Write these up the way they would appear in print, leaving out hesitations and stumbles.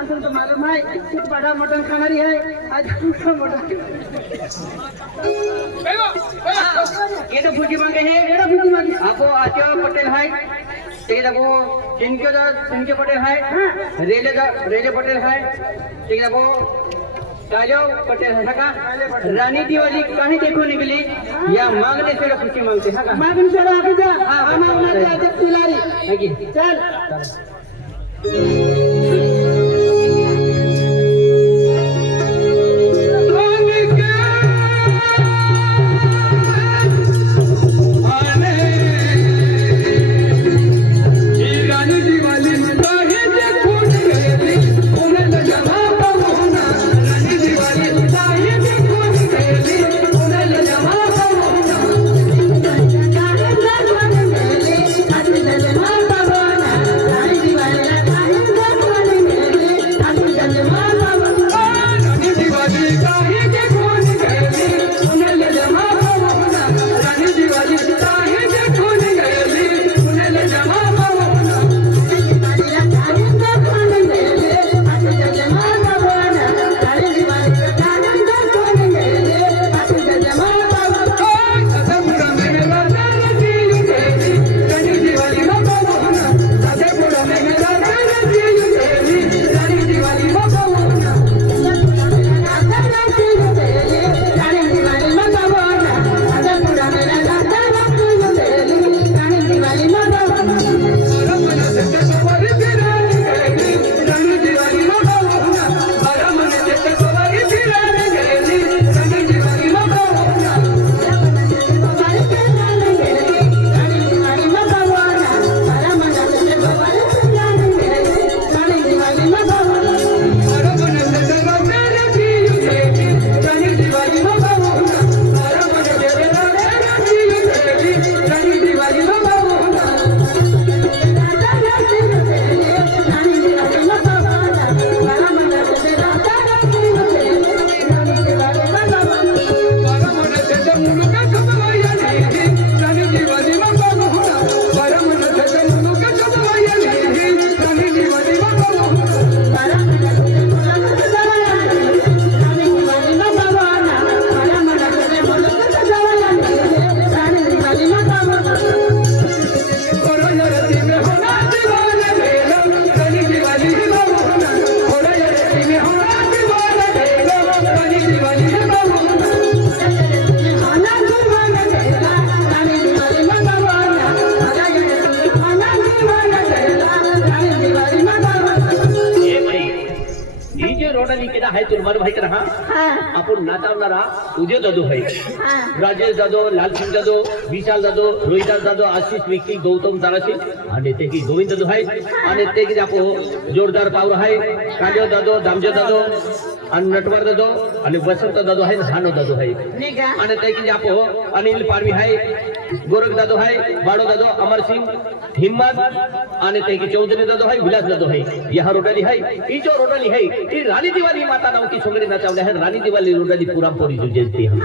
monsoon तो मालूम है कि बड़ा मटन खानारी है आज दूसरा मटन ये तो फूकी मांगे है ये तो फूकी मांगे आपको आचार्य पटेल है ठीक है वो इनके पटेल है रेले पटेल है ठीक है वो काजो पटेल है का रानी दिवाली कहीं देखो निकली या मांगने से खुशी मांगते है का मांगने से आके जा हां मांगने आते तिलारी चल आपण नाचावणारा तुझे दादू है राजेश जाधव लालसिंग जाधव विशाल जाधव रोहिदास जाधव आशिष विक्की गौतम ताराशी आणि ते की गोविंद जाधव है आणि ते की आपो जोरदार पावर है काजो जाधव दामजो जाधव आणि नटवर जाधव आणि वसंत जाधव है हानो जाधव है आणि ते की आपो अनिल पारवी है गोरख जाधव है बाड़ो जाधव अमर सिंह हिम्मत आणि ते की चौधरी जाधव है विलास जाधव है यह रोटाली है ई जो रोटाली है ई रानी दिवाली माता नाव की सोंगड़ी नचावले है रानी दिवाली रोटाली पुरामपुरी जो जलती है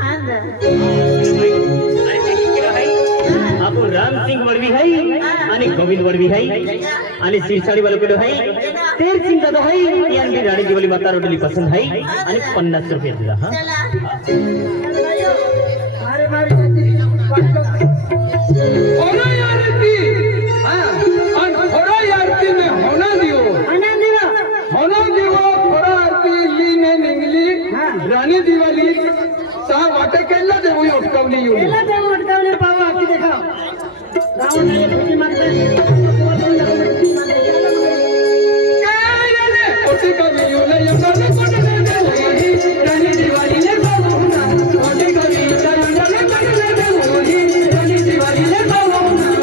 आपको राम सिंह वड़वी है आणि गोविंद वड़वी है आणि सिरसाडी वालों है तेर सिंह जाधव है यानी रानी दिवाली माता रोटाली पसंद है आणि 50 रुपये दिला हां अरे मारी होना यार की हां और थोड़ा यार की में होना दियो थोड़ा आरती लीने निंगली रानी दिवाली सा वाटे केला दे वही उठकावली येऊ केला दे उठकावली पाव आकी देखा रावण ने भूती मारते काय रे कोटी कवी येऊला येऊला कोटी दे रानी दिवाली ने बाबू ना कोटी कवी येऊला दे रानी दिवाली ने बाबू ना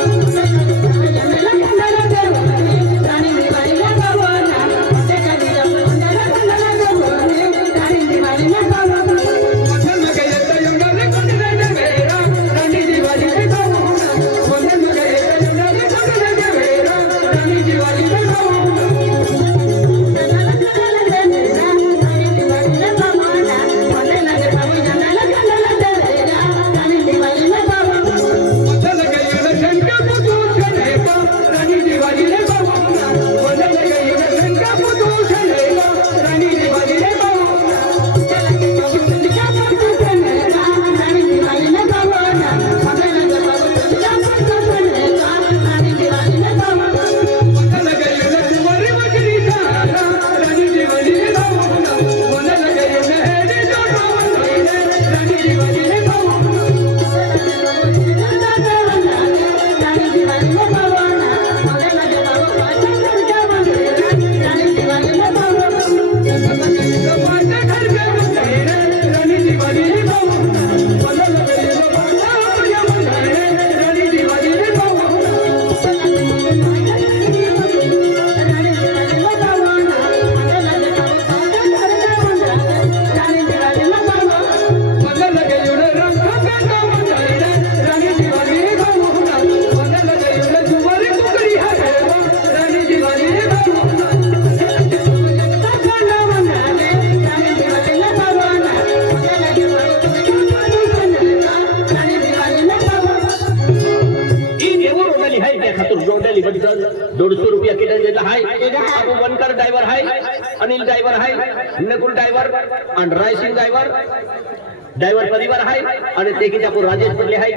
₹150 किलो देता हाय आपको वनकर ड्राइवर हाय अनिल ड्राइवर हाय नकुल ड्राइवर आणि रायसिंग ड्राइवर परिवार हाय आणि ते की आपको राजेश पडले हाय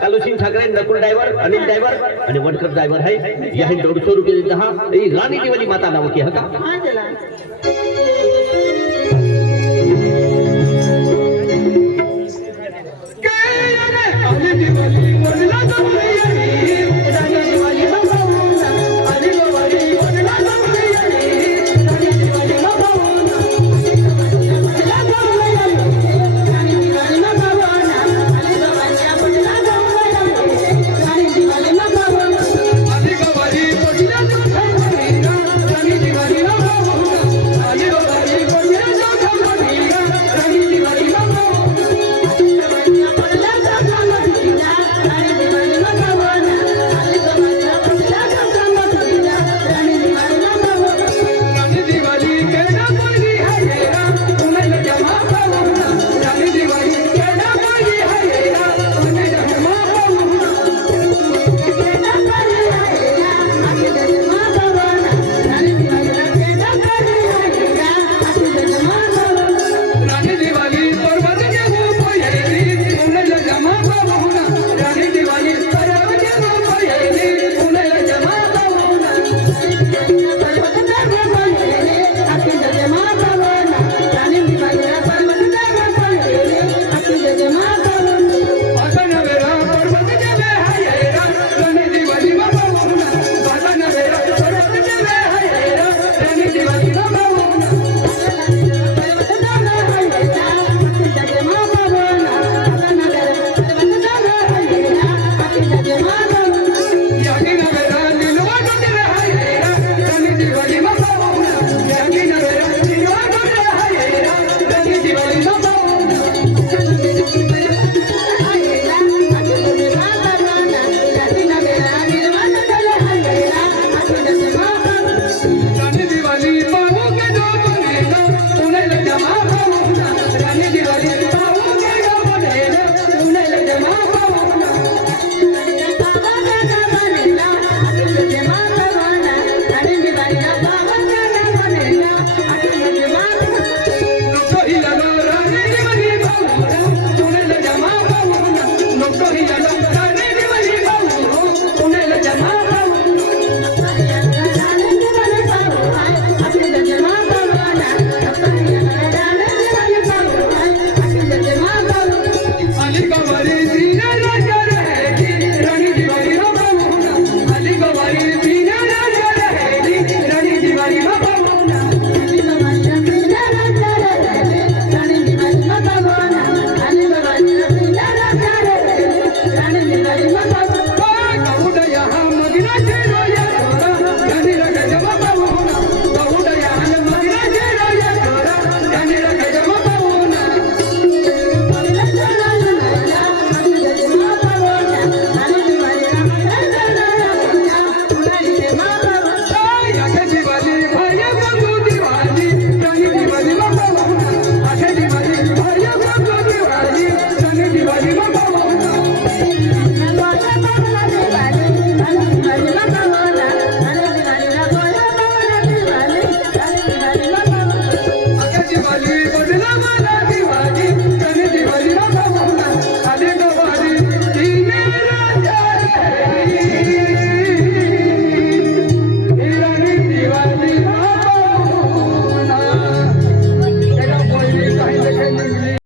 कालूसिंग ठाकरे नकुल ड्राइवर अनिल ड्राइवर आणि वनकर ड्राइवर हाय यही ₹150 देता हा रानी देवली माता नाव की हका